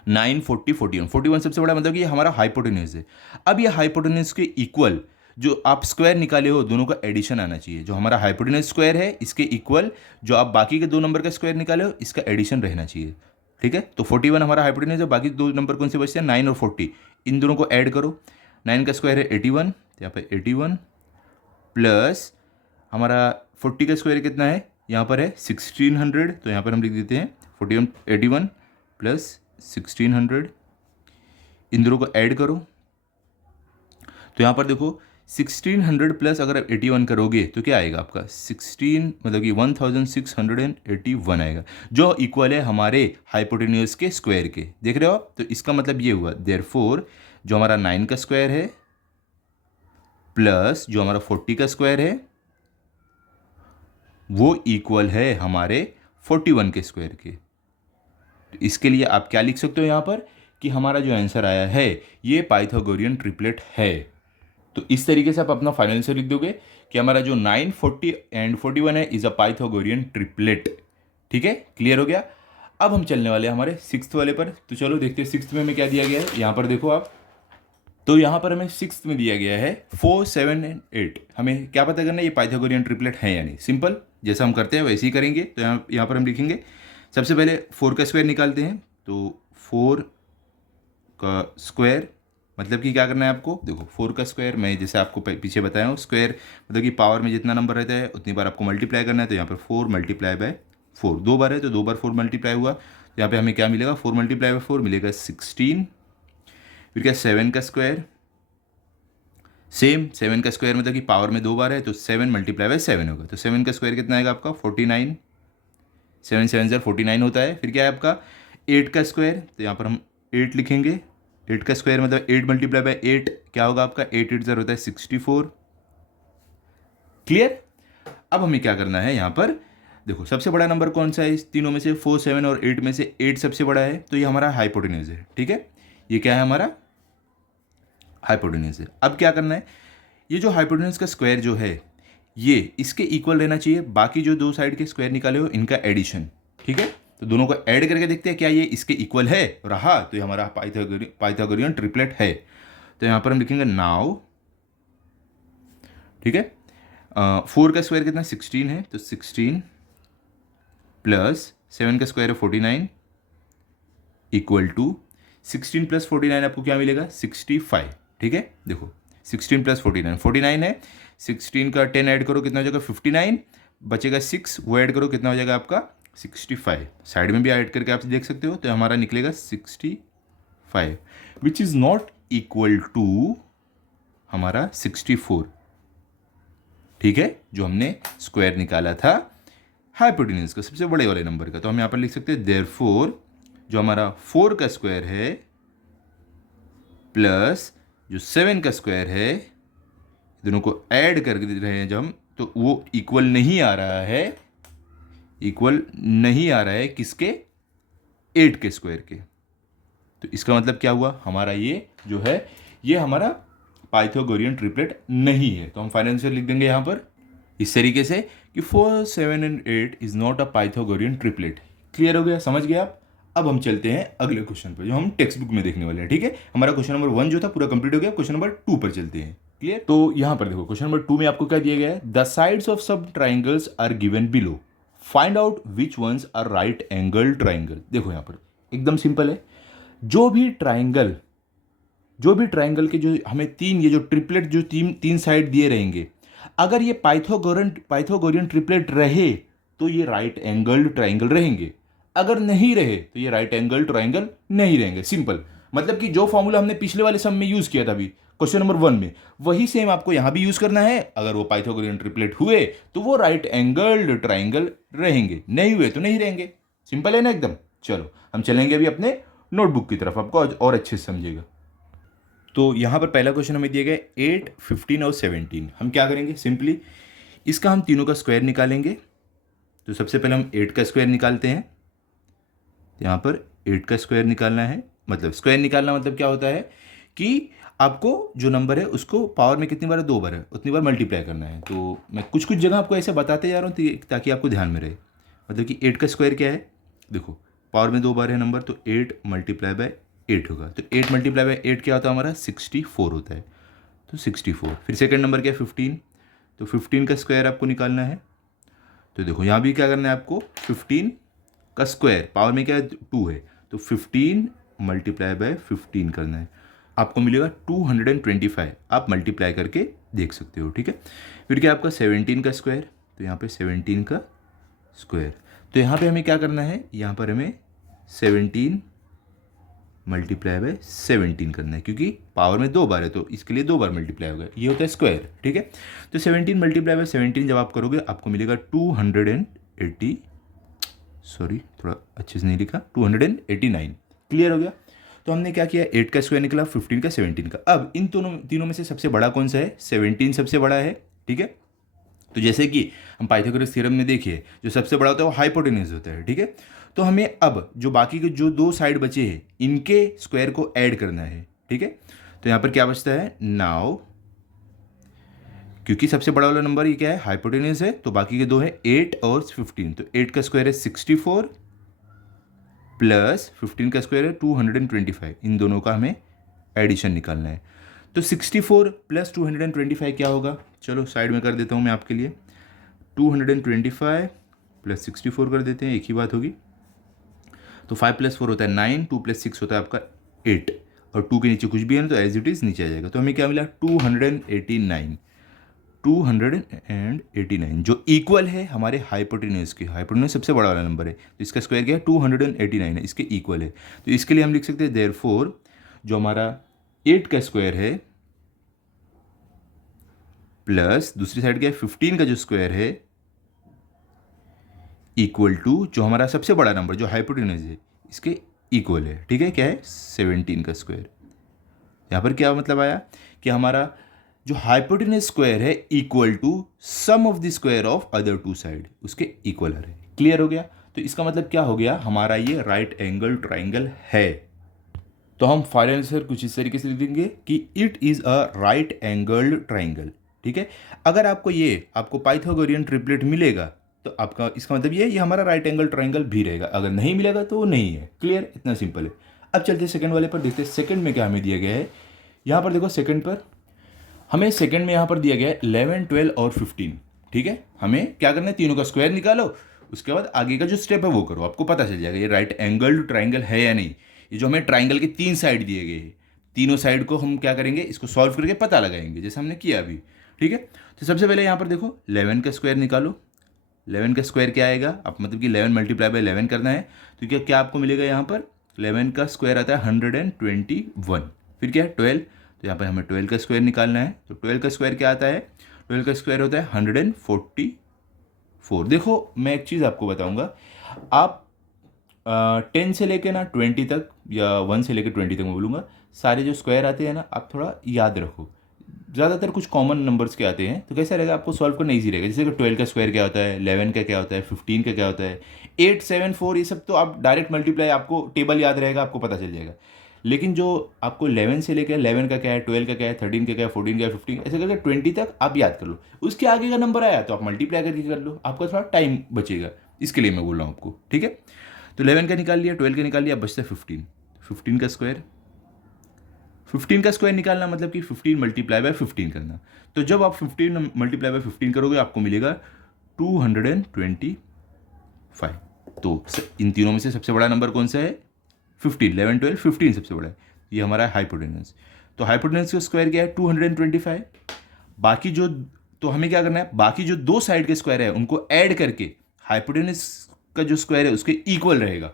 9, 40, 41। 41 सबसे बड़ा, मतलब कि ये हमारा हाइपोटेन्यूज है। अब ये हाइपोटेन्यूज के इक्वल जो आप स्क्वायर निकाले हो दोनों का एडिशन आना चाहिए। जो हमारा हाइपोटेन्यूज स्क्वायर है इसके इक्वल जो आप बाकी के दो नंबर का स्क्वायर निकाले हो इसका एडिशन रहना चाहिए। ठीक है, तो 41 हमारा हाइपोटेन्यूज है, बाकी दो नंबर कौन से बचते हैं, 9 और 40, इन दोनों को ऐड करो। 9 का स्क्वायर है 81, यहाँ पर 81 प्लस हमारा 40 का स्क्वायर कितना है, यहाँ पर है 1600, तो यहाँ पर हम लिख देते हैं 41 81 प्लस 1600, इन दोनों को ऐड करो। तो यहाँ पर देखो 1600 प्लस अगर आप 81 करोगे तो क्या आएगा आपका 16, मतलब कि 1681 आएगा, जो इक्वल है हमारे हाइपोटेन्यूज के स्क्वायर के। देख रहे हो आप, तो इसका मतलब ये हुआ देयरफॉर जो हमारा 9 का स्क्वायर है प्लस जो हमारा 40 का स्क्वायर है वो इक्वल है हमारे 41 के स्क्वायर के। तो इसके लिए आप क्या लिख सकते हो यहाँ पर कि हमारा जो आंसर आया है ये पाइथागोरियन ट्रिपलेट है। तो इस तरीके से आप अपना फाइनल आंसर लिख दोगे कि हमारा जो 9, 40 एंड 41 है इज अ पाइथागोरियन ट्रिपलेट। ठीक है, क्लियर हो गया। अब हम चलने वाले हैं हमारे सिक्स्थ वाले पर। तो चलो देखते हैं सिक्स्थ में हमें क्या दिया गया है। यहाँ पर देखो आप, तो यहाँ पर हमें सिक्स्थ में दिया गया है 4, 7 एंड 8। हमें क्या पता करना है ये पाइथागोरियन ट्रिपलेट है या नहीं। सिंपल, जैसा हम करते हैं वैसे ही करेंगे। तो यहाँ पर हम लिखेंगे सबसे पहले 4 का स्क्वायर निकालते हैं। तो 4 का स्क्वायर मतलब कि क्या करना है आपको, देखो 4 का स्क्वायर मैं जैसे आपको पीछे बताया हूँ, स्क्वायर मतलब कि पावर में जितना नंबर रहता है उतनी बार आपको मल्टीप्लाई करना है। तो यहाँ पर 4 मल्टीप्लाई बाय 4 दो बार है, तो दो बार 4 मल्टीप्लाई हुआ। तो यहाँ पे हमें क्या मिलेगा, 4 मल्टीप्लाई बाय 4 मिलेगा 16। फिर क्या 7 का स्क्वायर, सेम 7 का स्क्वायर मतलब कि पावर में दो बार है, तो 7 मल्टीप्लाई बाय 7 होगा। तो 7 का स्क्वायर कितना आएगा आपका 49, 7 7 ज़र 49 होता है। फिर क्या है आपका 8 का स्क्वायर, तो यहाँ पर हम 8 लिखेंगे। 8 का स्क्वायर मतलब 8 मल्टीप्लाई बाय 8 क्या होगा आपका 8 8 ज़र होता है 64। क्लियर। अब हमें क्या करना है यहाँ पर, देखो सबसे बड़ा नंबर कौन सा है इस तीनों में से, 4, 7 और 8 में से 8 सबसे बड़ा है, तो ये हमारा हाइपोटेन्यूज है। ठीक है, ये क्या है हमारा हाइपोटेन्यूज है। अब क्या करना है, ये जो हाइपोटेन्यूज का स्क्वायर जो है ये इसके इक्वल रहना चाहिए बाकी जो दो साइड के स्क्वायर निकाले हो इनका एडिशन। ठीक है, तो दोनों को ऐड करके देखते हैं क्या ये इसके इक्वल है, रहा तो ये हमारा पाइथागोरियन ट्रिपलेट है। तो यहाँ पर हम लिखेंगे नाउ। ठीक है, 4 का स्क्वायर कितना 16 है, तो 16 प्लस 7 का स्क्वायर है 49 इक्वल टू 16 प्लस 49 आपको क्या मिलेगा 65। ठीक है, देखो 16 प्लस 49 49 है, 16 का 10 ऐड करो कितना हो जाएगा 59, बचेगा 6, वो ऐड करो कितना हो जाएगा आपका 65। साइड में भी ऐड करके आप देख सकते हो, तो हमारा निकलेगा 65 which is not equal to हमारा 64। ठीक है, जो हमने स्क्वायर निकाला था हाइपोटेन्यूज का सबसे बड़े वाले नंबर का। तो हम यहाँ पर लिख सकते हैं देयरफॉर जो हमारा 4 का स्क्वायर है प्लस जो 7 का स्क्वायर है दोनों को ऐड कर रहे हैं जब हम, तो वो इक्वल नहीं आ रहा है, इक्वल नहीं आ रहा है किसके 8 के स्क्वायर के। तो इसका मतलब क्या हुआ, हमारा ये जो है ये हमारा पाइथागोरियन ट्रिपलेट नहीं है। तो हम फाइनल आंसर लिख देंगे यहाँ पर इस तरीके से कि 4, 7 and 8 is not a Pythagorean triplet. Clear हो गया, समझ गए आप। अब हम चलते हैं अगले क्वेश्चन पर जो हम टेक्स्ट बुक में देखने वाले हैं। ठीक है, हमारा क्वेश्चन नंबर 1 जो था पूरा कंप्लीट हो गया। क्वेश्चन नंबर 2 पर चलते हैं। क्लियर, तो यहाँ पर देखो क्वेश्चन नंबर 2 में आपको क्या दिया गया है, द साइड्स ऑफ सब triangles are given below, find out which ones are right angle triangle. देखो यहाँ पर एकदम सिंपल है, जो भी ट्राइंगल के जो हमें तीन ये जो ट्रिपलेट जो तीन साइड दिए रहेंगे, अगर ये पाइथागोरियन ट्रिपलेट रहे तो ये राइट एंगल्ड ट्राइंगल रहेंगे, अगर नहीं रहे तो ये राइट एंगल ट्राइंगल नहीं रहेंगे। सिंपल, मतलब कि जो फॉर्मूला हमने पिछले वाले सम में यूज किया था अभी क्वेश्चन नंबर 1 में, वही सेम आपको यहां भी यूज करना है। अगर वो पाइथागोरियन ट्रिपलेट हुए तो वो राइट एंगल्ड ट्राइंगल रहेंगे, नहीं हुए तो नहीं रहेंगे। सिंपल है ना एकदम। चलो हम चलेंगे अभी अपने नोटबुक की तरफ, आपको और अच्छे से समझेगा। तो यहाँ पर पहला क्वेश्चन हमें दिया गया 8, 15 और 17। हम क्या करेंगे, सिंपली इसका हम तीनों का स्क्वायर निकालेंगे। तो सबसे पहले हम 8 का स्क्वायर निकालते हैं। यहाँ पर 8 का स्क्वायर निकालना है, मतलब स्क्वायर निकालना मतलब क्या होता है कि आपको जो नंबर है उसको पावर में कितनी बार है, 2 बार है, उतनी बार मल्टीप्लाई करना है। तो मैं कुछ कुछ जगह आपको ऐसे बताते जा रहा हूँ ताकि आपको ध्यान में रहे। मतलब कि 8 का स्क्वायर क्या है, देखो पावर में 2 बार है नंबर, तो 8 मल्टीप्लाई बाय 8 होगा। तो 8 मल्टीप्लाई बाय 8 क्या होता है हमारा, 64 होता है। तो 64। फिर सेकेंड नंबर क्या है, 15। तो 15 का स्क्वायर आपको निकालना है। तो देखो यहाँ भी क्या करना है आपको, 15 का स्क्वायर, पावर में क्या है 2 है, तो 15 मल्टीप्लाई बाय 15 करना है, आपको मिलेगा 225। आप मल्टीप्लाई करके देख सकते हो, ठीक है। फिर क्या आपका 17 का स्क्वायर, तो यहाँ पे 17 का स्क्वायर, तो यहाँ पे हमें क्या करना है, यहाँ पर हमें 17 मल्टीप्लाई बाय 17 करना है, क्योंकि पावर में 2 बार है तो इसके लिए 2 बार मल्टीप्लाई होगा, ये होता है स्क्वायर, ठीक है। तो 17 मल्टीप्लाई बाय 17 जब आप करोगे आपको मिलेगा 280, सॉरी थोड़ा अच्छे से नहीं लिखा, 289। क्लियर हो गया। तो हमने क्या किया, 8 का स्क्वायर निकला, 15 का, 17 का। अब इन तीनों में से सबसे बड़ा कौन सा है, 17 सबसे बड़ा है, ठीक है। तो जैसे कि हम पाइथागोरस थ्योरम में देखिए, जो सबसे बड़ा होता है वो हाइपोटेन्यूज होता है, ठीक है। तो हमें अब जो बाकी के जो 2 साइड बचे हैं इनके स्क्वायर को ऐड करना है, ठीक है। तो यहाँ पर क्या बचता है, नाउ क्योंकि सबसे बड़ा वाला नंबर ये क्या है, हाइपोटेन्यूज है, तो बाकी के 2 है 8 और 15। तो 8 का स्क्वायर है 64 प्लस 15 का स्क्वायर है 225। इन दोनों का हमें एडिशन निकालना है। तो 64 प्लस 225 क्या होगा, चलो साइड में कर देता हूँ मैं आपके लिए। 225 प्लस 64 कर देते हैं, एक ही बात होगी। तो 5 + 4 होता है 9, 2 + 6 होता है आपका 8, और 2 के नीचे कुछ भी है ना तो एज इट इज़ नीचे आ जाएगा। तो हमें क्या मिला, 289, 289 जो इक्वल है हमारे हाइपोटेन्यूज के। हाइपोटेन्यूज सबसे बड़ा वाला नंबर है, तो इसका स्क्वायर क्या है, 289 है, इसके इक्वल है। तो इसके लिए हम लिख सकते हैं देयरफॉर जो हमारा 8 का स्क्वायर है प्लस दूसरी साइड क्या है 15 का जो स्क्वायर है इक्वल टू जो हमारा सबसे बड़ा नंबर जो हाइपोटेन्यूज है इसके इक्वल है, ठीक है। क्या है, 17 का स्क्वायर। यहाँ पर क्या मतलब आया कि हमारा जो हाइपोटेन्यूज स्क्वायर है equal to sum of the square of other 2 side, उसके इक्वल है। क्लियर हो गया। तो इसका मतलब क्या हो गया, हमारा ये राइट एंगल ट्राइंगल है। तो हम फाइनल आंसर कुछ इस तरीके से लिख देंगे कि it is a right angled triangle, ठीक है। अगर आपको पाइथागोरियन ट्रिपलेट मिलेगा तो आपका इसका मतलब ये हमारा राइट एंगल ट्राइंगल भी रहेगा, अगर नहीं मिलेगा तो वो नहीं है। क्लियर, इतना सिंपल है। अब चलते हैं सेकंड वाले पर, देखते हैं सेकंड में क्या हमें दिया गया है। यहाँ पर देखो सेकंड पर हमें सेकंड में यहाँ पर दिया गया है 11, 12 और 15, ठीक है। हमें क्या करना है, तीनों का स्क्वायर निकालो, उसके बाद आगे का जो स्टेप है वो करो, आपको पता चल जाएगा ये राइट एंगल्ड ट्राइंगल है या नहीं। ये जो हमें ट्राइंगल के 3 साइड दिए गए हैं, तीनों साइड को हम क्या करेंगे, इसको सॉल्व करके पता लगाएंगे जैसे हमने किया अभी, ठीक है। तो सबसे पहले यहाँ पर देखो 11 का स्क्वायर निकालो। 11 का स्क्वायर क्या आएगा, आप मतलब कि 11 मल्टीप्लाई बाय 11 करना है, तो क्या क्या आपको मिलेगा यहाँ पर, 11 का स्क्वायर आता है 121। फिर क्या है 12, तो यहाँ पर हमें 12 का स्क्वायर निकालना है। तो 12 का स्क्वायर क्या आता है, 12 का स्क्वायर होता है 144। देखो मैं एक चीज़ आपको बताऊँगा, आप 10 से लेकर ना 20 तक या 1 से लेकर 20 तक मैं बोलूँगा, सारे जो स्क्वायर आते हैं ना आप थोड़ा याद रखो। ज़्यादातर कुछ कॉमन नंबर्स के आते हैं तो कैसा रहेगा, आपको सॉल्व करना ईजी रहेगा। जैसे कि 12 का स्क्वायर क्या होता है, 11 का क्या होता है, 15 का क्या होता है, 8, 7, 4, ये सब तो आप डायरेक्ट मल्टीप्लाई, आपको टेबल याद रहेगा, आपको पता चल जाएगा। लेकिन जो आपको 11 से लेकर 11 का क्या है, 12 का क्या है, 13 का क्या है, 14 का है, 15 ऐसे करके 20 तक आप याद कर लो। उसके आगे का नंबर आया तो आप मल्टीप्लाई करके कर लो, आपका थोड़ा टाइम बचेगा, इसके लिए मैं बोल रहा हूँ आपको, ठीक है। तो 11 का निकाल लिया, 12 का निकाल लिया, बचता है 15। 15 का स्क्वायर, 15 का स्क्वायर निकालना मतलब कि 15 मल्टीप्लाई बाय 15 करना। तो जब आप 15 मल्टीप्लाई बाय 15 करोगे आपको मिलेगा 225। तो इन तीनों में से सबसे बड़ा नंबर कौन सा है, 15, 11, 12, 15 सबसे बड़ा है, ये हमारा हाइपोटेन्यूज। तो हाइपोटेन्यूज का स्क्वायर क्या है 225। बाकी जो, तो हमें क्या करना है, बाकी जो 2 साइड के स्क्वायर है उनको ऐड करके हाइपोटेन्यूज का जो स्क्वायर है उसके इक्वल रहेगा,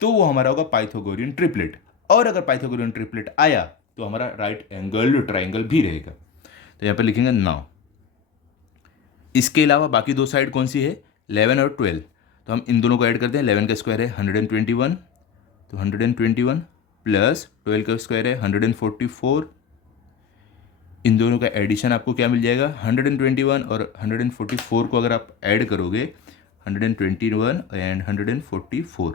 तो वो हमारा होगा पाइथागोरियन ट्रिपलेट। और अगर पाइथागोरियन ट्रिपलेट आया तो हमारा राइट एंगल ट्राइंगल भी रहेगा। तो यहाँ पर लिखेंगे नाउ। इसके अलावा बाकी 2 साइड कौन सी है, 11 और 12, तो हम इन दोनों को ऐड करते हैं। 11 का स्क्वायर है 121, तो 121 प्लस 12 का स्क्वायर है 144। इन दोनों का एडिशन आपको क्या मिल जाएगा, 121 और 144 को अगर आप ऐड करोगे 121 एंड 144,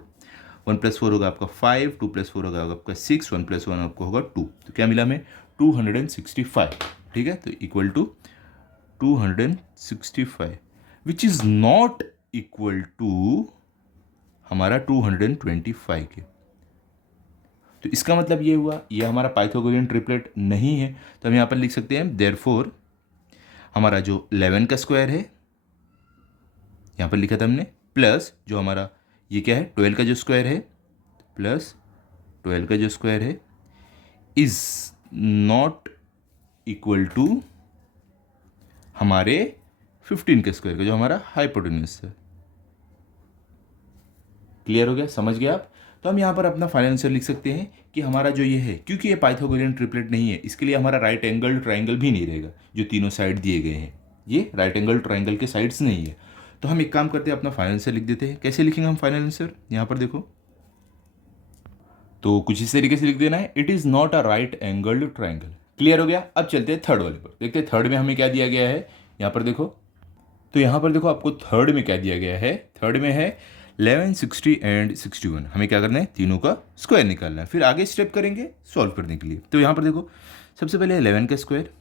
1 + 4 होगा आपका 5, 2 + 4 होगा आपका 6, 1 + 1 आपको होगा 2। तो क्या मिला हमें 265, ठीक है। तो equal to 265 which is not equal to हमारा 225 के। तो इसका मतलब ये हुआ ये हमारा पाइथागोरियन ट्रिपलेट नहीं है। तो हम यहाँ पर लिख सकते हैं देयरफॉर हमारा जो 11 का स्क्वायर है यहाँ पर लिखा था हमने, प्लस जो हमारा ये क्या है 12 का जो स्क्वायर है, प्लस 12 का जो स्क्वायर है इज नॉट इक्वल टू हमारे 15 के स्क्वायर का जो हमारा हाइपोटेन्यूज है। क्लियर हो गया, समझ गए आप। तो हम यहाँ पर अपना फाइनल आंसर लिख सकते हैं कि हमारा जो ये है, क्योंकि ये पाइथागोरियन ट्रिपलेट नहीं है इसके लिए हमारा राइट एंगल ट्राइंगल भी नहीं रहेगा। जो तीनों साइड दिए गए हैं ये राइट एंगल ट्राइंगल के साइड्स नहीं है। तो हम एक काम करते हैं अपना फाइनल आंसर लिख देते हैं। कैसे लिखेंगे हम फाइनल आंसर, यहाँ पर देखो तो कुछ इस तरीके से लिख देना है, it is not a right angled triangle. Clear हो गया। अब चलते हैं थर्ड वाले पर, देखते हैं थर्ड में हमें क्या दिया गया है। यहाँ पर देखो, तो यहाँ पर देखो आपको थर्ड में क्या दिया गया है। थर्ड में है 11, 60 एंड 61। हमें क्या करना है, तीनों का स्क्वायर निकालना है, फिर आगे स्टेप करेंगे सॉल्व करने के लिए। तो यहाँ पर देखो सबसे पहले 11 का स्क्वायर,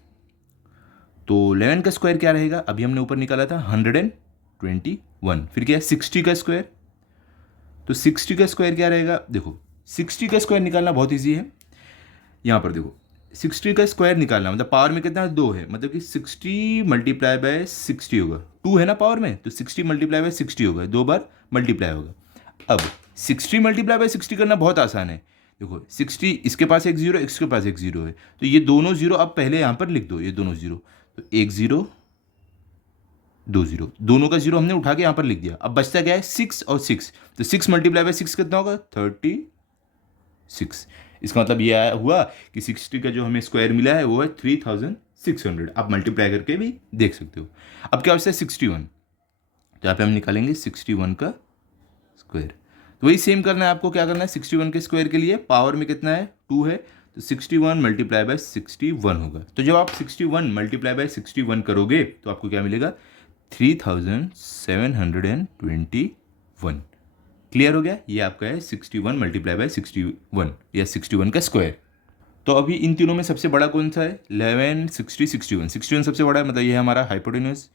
तो 11 का स्क्वायर क्या रहेगा, अभी हमने ऊपर निकाला था 121। फिर क्या है 60 का स्क्वायर, तो 60 का स्क्वायर क्या रहेगा, देखो 60 का स्क्वायर निकालना बहुत ईजी है। यहाँ पर देखो 60 का स्क्वायर निकालना मतलब पावर में कितना 2 है, मतलब कि 60 मल्टीप्लाई बाय 60 होगा, 2 है ना पावर में, तो 60 मल्टीप्लाई बाय 60 होगा, 2 बार मल्टीप्लाई होगा। अब 60 मल्टीप्लाई बाय 60 करना बहुत आसान है। देखो 60 इसके पास एक जीरो, इसके पास एक जीरो है, तो ये दोनों जीरो अब पहले यहाँ पर लिख दो, ये दोनों जीरो, तो एक जीरो 2 जीरो, दोनों का जीरो हमने उठा के यहाँ पर लिख दिया। अब बचता क्या है 6 और 6, तो 6 मल्टीप्लाई बाय 6 कितना होगा 36। इसका मतलब ये आया हुआ कि 60 का जो हमें स्क्वायर मिला है वो है 3600। आप मल्टीप्लाई करके भी देख सकते हो। अब क्या होता है 61, तो यहाँ पे हम निकालेंगे 61 का स्क्वायर। तो वही सेम करना है आपको, क्या करना है 61 के स्क्वायर के लिए पावर में कितना है 2 है, तो 61 मल्टीप्लाई बाय 61 होगा। तो जब आप 61 मल्टीप्लाई बाय 61 करोगे तो आपको क्या मिलेगा 3721। क्लियर हो गया, ये आपका है 61 मल्टीप्लाई बाय 61 या 61 का स्क्वायर। तो अभी इन तीनों में सबसे बड़ा कौन सा है 11, 60, 61। 61 सबसे बड़ा है, मतलब ये है हमारा हाइपोटेन्यूज।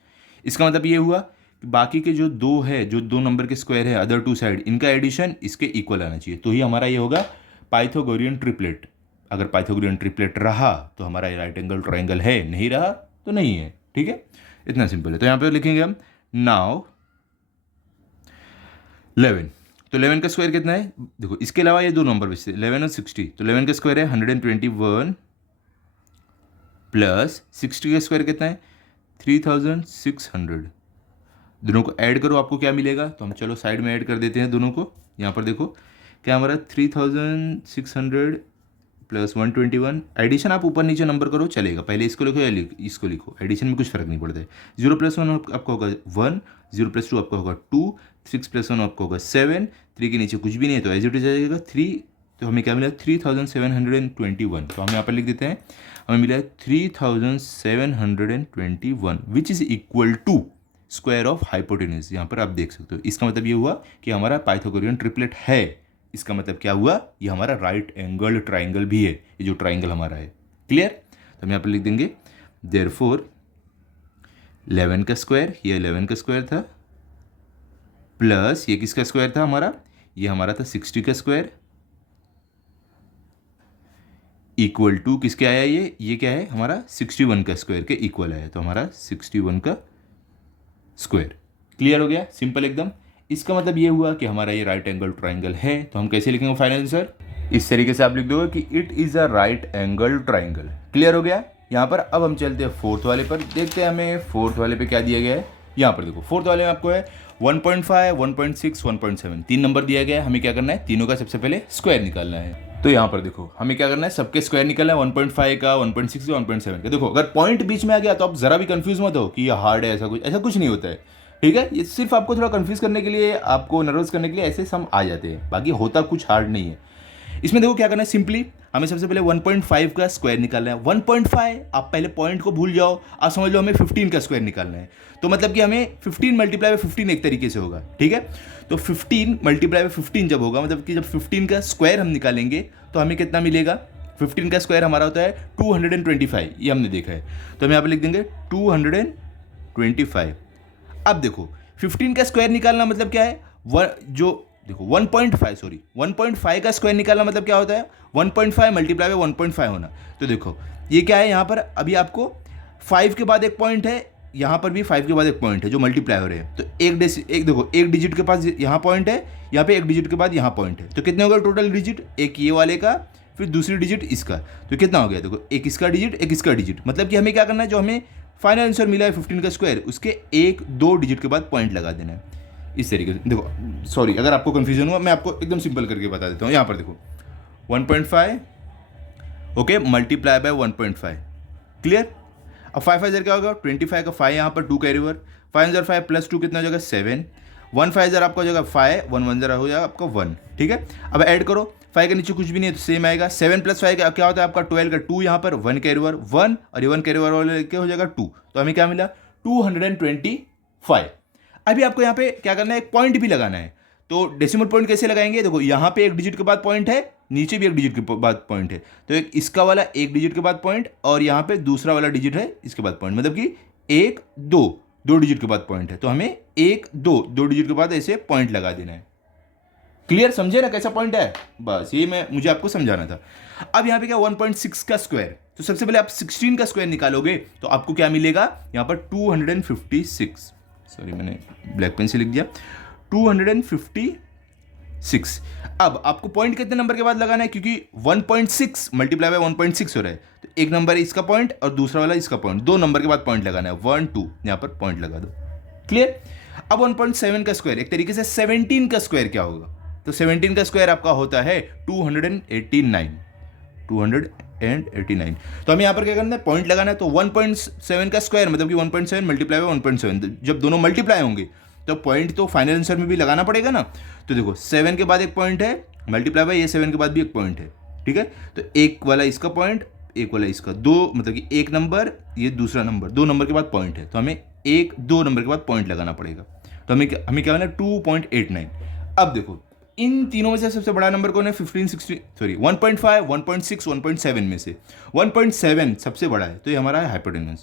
इसका मतलब ये हुआ कि बाकी के जो दो है, जो दो नंबर के स्क्वायर है अदर टू साइड, इनका एडिशन इसके इक्वल आना चाहिए, तो ही हमारा ये होगा पाइथागोरियन ट्रिपलेट। अगर पाइथागोरियन ट्रिपलेट रहा तो हमारा ये राइट एंगल ट्राइंगल है, नहीं रहा तो नहीं है। ठीक है, इतना सिंपल है। तो यहाँ पे लिखेंगे हम नाउ 11, तो 11 का स्क्वायर कितना है, देखो इसके अलावा ये दो नंबर बचते हैं 11 और 60, तो 11 का स्क्वायर है 121 प्लस 60 का स्क्वायर कितना है 3600। दोनों को ऐड करो आपको क्या मिलेगा, तो हम चलो साइड में ऐड कर देते हैं दोनों को। यहाँ पर देखो क्या हमारा 3600 प्लस 121, एडिशन आप ऊपर नीचे नंबर करो चलेगा, पहले इसको लिखो या इसको लिखो, एडिशन में कुछ फर्क नहीं पड़ता है। 0 + 1 आपका होगा 1, 0 + 2 आपका होगा 2, 6 + 1 आपका होगा 7, 3 के नीचे कुछ भी नहीं है तो एज इट इज जाएगा 3। तो हमें क्या मिला 3721। तो हम यहाँ पर लिख देते हैं, हमें मिला 3721 which is equal to square of hypotenuse. यहाँ पर आप देख सकते हो, इसका मतलब ये हुआ कि हमारा पाइथागोरियन ट्रिपलेट है। इसका मतलब क्या हुआ, ये हमारा राइट एंगल ट्राइंगल भी है, ये जो ट्राइंगल हमारा है। क्लियर, तो हम यहाँ पर लिख देंगे देयरफॉर 11 का स्क्वायर, ये 11 का स्क्वायर था, प्लस ये किसका स्क्वायर था हमारा, ये हमारा था 60 का स्क्वायर, इक्वल टू किसके आया, ये क्या है हमारा 61 का स्क्वायर के इक्वल आया, तो हमारा 61 का स्क्वायर। क्लियर हो गया, सिंपल एकदम। इसका मतलब ये हुआ कि हमारा ये राइट एंगल ट्राइंगल है। तो हम कैसे लिखेंगे फाइनल आंसर, इस तरीके से आप लिख दोगे कि it is a right angle triangle. Clear हो गया यहाँ पर। अब हम चलते हैं फोर्थ वाले पर, देखते हैं हमें फोर्थ वाले पे क्या दिया गया है। यहाँ पर देखो फोर्थ वाले में आपको है 1.5, 1.6, 1.7 तीन नंबर दिया गया है। हमें क्या करना है, तीनों का सबसे पहले स्क्वायर निकालना है। तो यहाँ पर देखो हमें क्या करना है, सबके स्क्वायर निकालना है, 1.5 का, 1.6 का, 1.7 का। देखो अगर पॉइंट बीच में आ गया तो आप जरा भी कंफ्यूज मत हो कि ये हार्ड है, ऐसा कुछ नहीं होता है। ठीक है, ये सिर्फ आपको थोड़ा कंफ्यूज करने के लिए, आपको नर्वस करने के लिए ऐसे सम आ जाते हैं, बाकी होता कुछ हार्ड नहीं है। इसमें देखो क्या करना है, सिंपली हमें सबसे पहले 1.5 का स्क्वायर निकालना है। 1.5 आप पहले पॉइंट को भूल जाओ, आप समझ लो हमें 15 का स्क्वायर निकालना है। तो मतलब कि हमें 15 मल्टीप्लाई बाय 15 एक तरीके से होगा। ठीक है, तो 15 मल्टीप्लाई बाय 15 जब होगा, मतलब कि जब 15 का स्क्वायर हम निकालेंगे तो हमें कितना मिलेगा 15 का स्क्वायर हमारा होता है 225, ये हमने देखा है, तो हम यहाँ पे लिख देंगे 225। अब देखो 15 का स्क्वायर निकालना मतलब क्या है, देखो 1.5 का स्क्वायर निकालना मतलब क्या होता है, 1.5 मल्टीप्लाई बाय 1.5 होना। तो देखो ये क्या है, यहाँ पर अभी आपको 5 के बाद एक पॉइंट है, यहाँ पर भी 5 के बाद एक पॉइंट है जो मल्टीप्लाई हो रहे हैं, तो एक डिजिट के पास यहाँ पॉइंट है, यहाँ पे एक डिजिट के बाद यहाँ पॉइंट है, तो कितने हो गए टोटल डिजिट, एक ये वाले का फिर दूसरी डिजिट इसका, तो कितना हो गया, देखो एक इसका डिजिट एक इसका डिजिट, मतलब कि हमें क्या करना है, जो हमें फाइनल आंसर मिला है 15 का स्क्वायर, उसके 1-2 डिजिट के बाद पॉइंट लगा देना है इस तरीके से। देखो सॉरी अगर आपको कंफ्यूजन हुआ, मैं आपको एकदम सिंपल करके बता देता हूँ। यहाँ पर देखो 1.5 ओके मल्टीप्लाई बाय 1.5, क्लियर। अब 5 क्या होगा, 25 का 5 यहाँ पर 2 कैरी ओवर, 5 प्लस 2 कितना हो जाएगा 7, 1 5 आपका हो जाएगा 5, 1 1 हो जाएगा आपका 1, ठीक है। अब ऐड करो, 5 के नीचे कुछ भी नहीं है तो सेम आएगा, 7 + 5 क्या होता है आपका 12 का 2, यहाँ पर 1 कैरी ओवर 1 और ये 1 कैरी ओवर वाले क्या हो जाएगा 2, तो हमें क्या मिला 225। अभी आपको यहाँ पे क्या करना है, एक पॉइंट भी लगाना है, तो डेसिमल पॉइंट कैसे लगाएंगे, देखो यहाँ पे एक डिजिट के बाद पॉइंट है, नीचे भी एक डिजिट के बाद पॉइंट है, तो एक इसका वाला एक डिजिट के बाद पॉइंट और यहाँ पे दूसरा वाला डिजिट है इसके बाद पॉइंट, मतलब कि 1 2 डिजिट के बाद पॉइंट है, तो हमें 1 2 डिजिट के बाद ऐसे पॉइंट लगा देना है। क्लियर, समझे ना कैसा पॉइंट है, बस ये मुझे आपको समझाना था। अब यहाँ पे क्या 1.6 का स्क्वायर, तो सबसे पहले आप 16 का स्क्वायर निकालोगे तो आपको क्या मिलेगा, यहाँ पर 256, सॉरी मैंने ब्लैक पेन से लिख दिया 256। अब आपको पॉइंट कितने नंबर के बाद लगाना है, क्योंकि 1.6 मल्टीप्लाई बाय 1.6 हो रहा है, तो एक नंबर इसका पॉइंट और दूसरा वाला इसका पॉइंट, 2 नंबर के बाद पॉइंट लगाना है, 1 2 यहाँ पर पॉइंट लगा दो, क्लियर। अब 1.7 का स्क्वायर, एक तरीके से 17 का स्क्वायर क्या होगा, तो 17 का स्क्वायर आपका होता है 289, तो हमें यहाँ पर क्या करना है, पॉइंट लगाना है, तो 1.7 का स्क्वायर मतलब कि 1.7 मल्टीप्लाई बाय 1.7, जब दोनों मल्टीप्लाई होंगे तो पॉइंट तो फाइनल आंसर में भी लगाना पड़ेगा ना, तो देखो 7 के बाद एक पॉइंट है मल्टीप्लाई बाय ये 7 के बाद भी एक पॉइंट है, ठीक है, तो एक वाला इसका पॉइंट एक वाला इसका, 2 मतलब कि एक नंबर ये दूसरा नंबर, 2 नंबर के बाद पॉइंट है, तो हमें 1 2 नंबर के बाद पॉइंट लगाना पड़ेगा, तो हमें क्या करना है 2.89। अब देखो इन तीनों में से सबसे बड़ा नंबर कौन है, 1.5 1.6 1.7 में से 1.7 सबसे बड़ा है, तो ये हमारा है हाइपोटेन्यूज।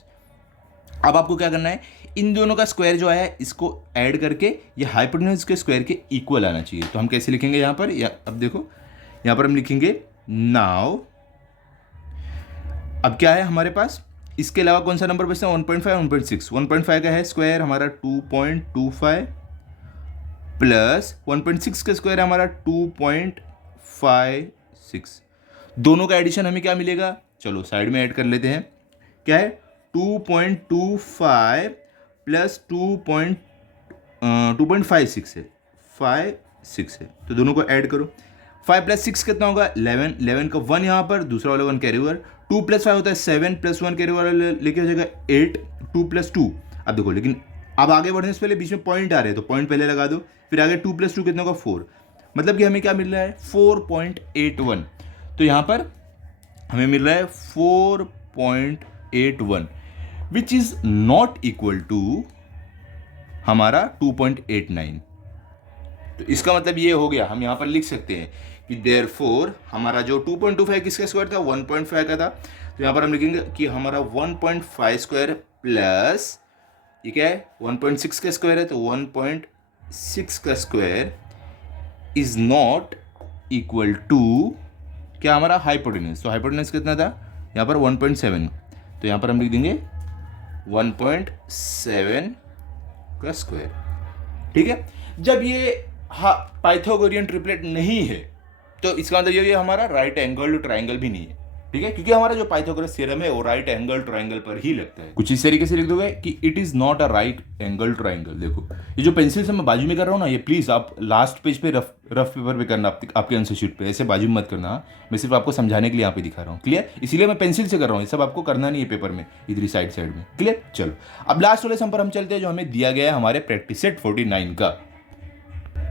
अब आपको क्या करना है, इन दोनों का स्क्वायर जो है इसको ऐड करके ये हाइपोटेन्यूज के स्क्वायर के इक्वल आना चाहिए, तो हम कैसे लिखेंगे यहाँ पर, अब देखो यहाँ पर हम लिखेंगे नाउ, अब क्या है हमारे पास, इसके अलावा कौन सा नंबर बचता है 1.5 1.6, 1.5 का है स्क्वायर हमारा 2.25 प्लस 1.6 का स्क्वायर हमारा 2.56, दोनों का एडिशन हमें क्या मिलेगा, चलो साइड में ऐड कर लेते हैं, क्या है 2.25 प्लस 2.56 है 56 है, तो दोनों को ऐड करो, 5 + 6 कितना होगा 11, 11 का 1 यहाँ पर, दूसरा वाला 1 कैरी ओवर, 2 + 5 होता है 7 + 1 कैरी ओवर लेके हो जाएगा 8, 2 + 2। अब देखो लेकिन अब आगे बढ़ने से पहले बीच में पॉइंट आ रहे हैं, तो पॉइंट पहले लगा दो, फिर आगे 2 + 2 कितना होगा 4, मतलब कि हमें क्या मिल रहा है 4.81, तो यहाँ पर हमें मिल रहा है 4.81 which is not equal to हमारा 2.89। तो इसका मतलब ये हो गया, हम यहाँ पर लिख सकते हैं कि देयरफॉर हमारा जो 2.25 किसका स्क्वायर था 1.5 का था, तो यहाँ पर हम लिखेंगे कि हमारा 1.5 स्क्वायर प्लस ये क्या है 1.6 का स्क्वायर है, तो 1.6 का square is not equal to क्या हमारा हाइपोटेन्यूज, तो हाइपोटेन्यूज कितना था यहाँ पर 1.7, तो यहाँ पर हम लिख देंगे 1.7 का स्क्वायर, ठीक है। जब ये पाइथागोरियन ट्रिपलेट नहीं है तो इसका मतलब ये हमारा राइट एंगल ट्राइंगल भी नहीं है, ठीक है, क्योंकि हमारा जो पाइथागोरस थ्योरम है वो राइट एंगल ट्राइंगल पर ही लगता है। कुछ इस तरीके से लिख दोगे कि it is not a right angle triangle. देखो ये जो पेंसिल से मैं बाजू में कर रहा हूँ ना, ये प्लीज आप लास्ट पेज पे रफ पेपर पे करना, आपके आंसर शीट पे, ऐसे बाजू में मत करना, मैं सिर्फ आपको समझाने के लिए यहाँ पे दिखा रहा हूँ, क्लियर। इसीलिए मैं पेंसिल से कर रहा हूँ, ये सब आपको करना नहीं है पेपर में, इधर साइड में, क्लियर। चलो अब लास्ट वाले सम पर हम चलते हैं जो हमें दिया गया है हमारे प्रैक्टिस सेट 49 का।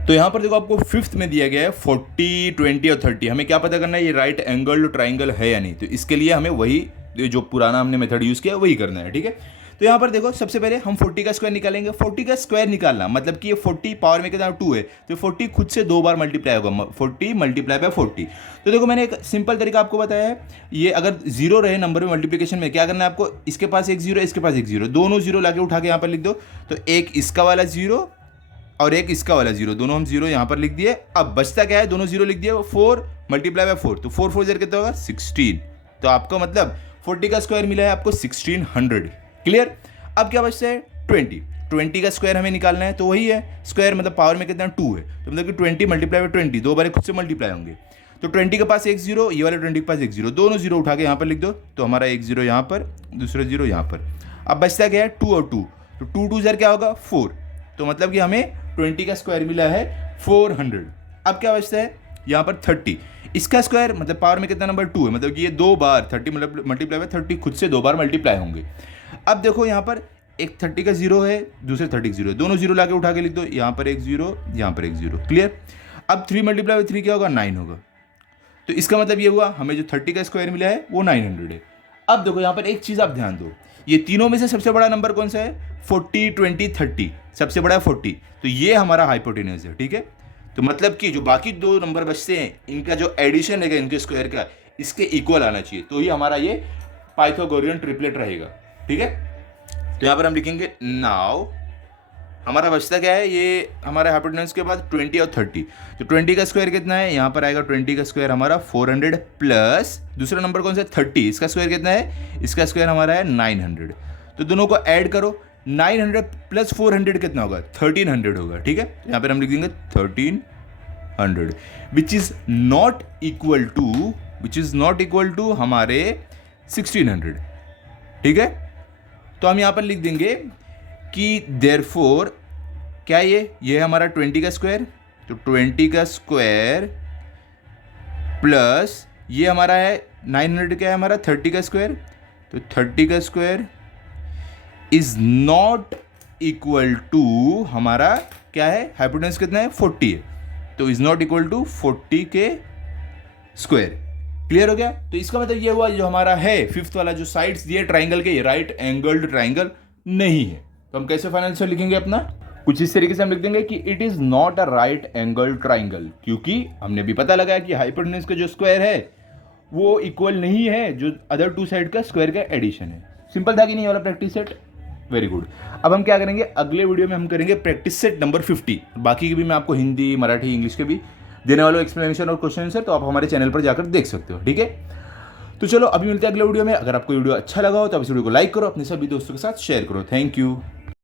तो यहाँ पर देखो आपको 5th में दिया गया है 40 20 और 30, हमें क्या पता करना है ये राइट एंगल ट्राइंगल है या नहीं, तो इसके लिए हमें वही जो पुराना हमने मेथड यूज़ किया वही करना है, ठीक है। तो यहाँ पर देखो सबसे पहले हम 40 का स्क्वायर निकालेंगे। 40 का स्क्वायर निकालना मतलब कि ये 40 पावर में कितना 2 है, तो 40 खुद से 2 बार मल्टीप्लाई होगा, 40 मल्टीप्लाई बाय 40। तो देखो मैंने एक सिंपल तरीका आपको बताया है, ये अगर जीरो रहे नंबर में मल्टीप्लिकेशन में क्या करना है आपको, इसके पास एक जीरो, इसके पास एक जीरो, दोनों जीरो लाके उठा के यहाँ पर लिख दो। तो एक इसका वाला जीरो और एक इसका वाला जीरो, दोनों हम जीरो यहाँ पर लिख दिए। अब बचता क्या है, दोनों जीरो लिख दिए, 4 मल्टीप्लाई बाय 4, तो 4 4 कितना होगा 16। तो आपका मतलब 40 का स्क्वायर मिला है आपको 1600। क्लियर। अब क्या बचता है 20 का स्क्वायर हमें निकालना है, तो वही है स्क्वायर मतलब पावर में कितना 2 है, तो मतलब कि 20 मल्टीप्लाई बाय 20, दो बार खुद से मल्टीप्लाई होंगे। तो 20 के पास एक जीरो, ये वाले 20 के पास एक जीरो, दोनों जीरो उठा के यहाँ पर लिख दो, तो हमारा एक जीरो यहाँ पर, दूसरा जीरो यहाँ पर। अब बचता क्या है 2 और 2, तो 2 2 ज़र क्या होगा 4, तो मतलब कि हमें 20 का स्क्वायर मिला है 400। अब क्या बचता है यहाँ पर 30, इसका स्क्वायर मतलब पावर में कितना नंबर 2 है, मतलब कि ये दो बार 30 मल्टीप्लाई बाय 30 खुद से दो बार मल्टीप्लाई होंगे। अब देखो यहाँ पर एक 30 का जीरो है, दूसरे 30 का जीरो है, दोनों जीरो लाके उठा के लिख दो, यहाँ पर एक जीरो, यहाँ पर एक जीरो। क्लियर। अब 3 मल्टीप्लाई बाय 3 क्या होगा 9 होगा, तो इसका मतलब ये हुआ हमें जो 30 का स्क्वायर मिला है वो 900 है। अब देखो यहाँ पर एक चीज़ आप ध्यान दो, ये तीनों में से सबसे बड़ा नंबर कौन सा है 40 20 30, सबसे बड़ा है 40, तो ये हमारा हाइपोटेन्यूज है। ठीक है, तो मतलब कि जो बाकी दो नंबर बचते हैं इनका जो एडिशन रहेगा इनके स्क्वायर का इसके इक्वल आना चाहिए, तो ये हमारा ये पाइथागोरियन ट्रिपलेट रहेगा। ठीक है, तो यहाँ पर हम लिखेंगे नाउ हमारा बचता क्या है, ये हमारा हाइपोटेन्यूज के बाद 20 और 30, तो 20 का स्क्वायर कितना है, यहाँ पर आएगा 20 का स्क्वायर हमारा 400 प्लस दूसरा नंबर कौन सा 30, इसका स्क्वायर कितना है, इसका स्क्वायर हमारा है 900। तो दोनों को ऐड करो, 900 प्लस 400 कितना होगा 1300 होगा। ठीक है, यहाँ पर हम लिख देंगे 1300 which is not equal to हमारे 1600। ठीक है, तो हम यहाँ पर लिख देंगे कि देयरफॉर क्या ये हमारा 20 का स्क्वायर, तो 20 का स्क्वायर प्लस ये हमारा है 900 क्या है हमारा 30 का स्क्वायर, तो 30 का square is not equal to हमारा क्या है हाइपोटेन्यूज कितना है 40 है, तो इज नॉट इक्वल टू 40 के स्क्वायर। क्लियर हो गया। तो इसका मतलब ये हुआ जो हमारा है फिफ्थ वाला जो साइड्स दिए ट्राइंगल के, ये राइट एंगल्ड ट्राइंगल नहीं है। तो हम कैसे फाइनेंशियल लिखेंगे अपना, कुछ इस तरीके से हम लिख देंगे कि it is not a right angle triangle, क्योंकि हमने भी पता लगाया कि हाइपोटेन्यूज का जो स्क्वायर है वो इक्वल नहीं है जो अदर टू साइड का स्क्वायर का एडिशन है। सिंपल था कि नहीं वाला प्रैक्टिस सेट, वेरी गुड। अब हम क्या करेंगे अगले वीडियो में हम करेंगे प्रैक्टिस सेट नंबर 50, बाकी के भी मैं आपको हिंदी मराठी इंग्लिश के भी देने वाला एक्सप्लेनेशन और क्वेश्चन आंसर, तो आप हमारे चैनल पर जाकर देख सकते हो। ठीक है, तो चलो अभी मिलते हैं अगले वीडियो में। अगर आपको वीडियो अच्छा लगा हो तो आप इस वीडियो को लाइक करो, अपने सभी दोस्तों के साथ शेयर करो। Thank you.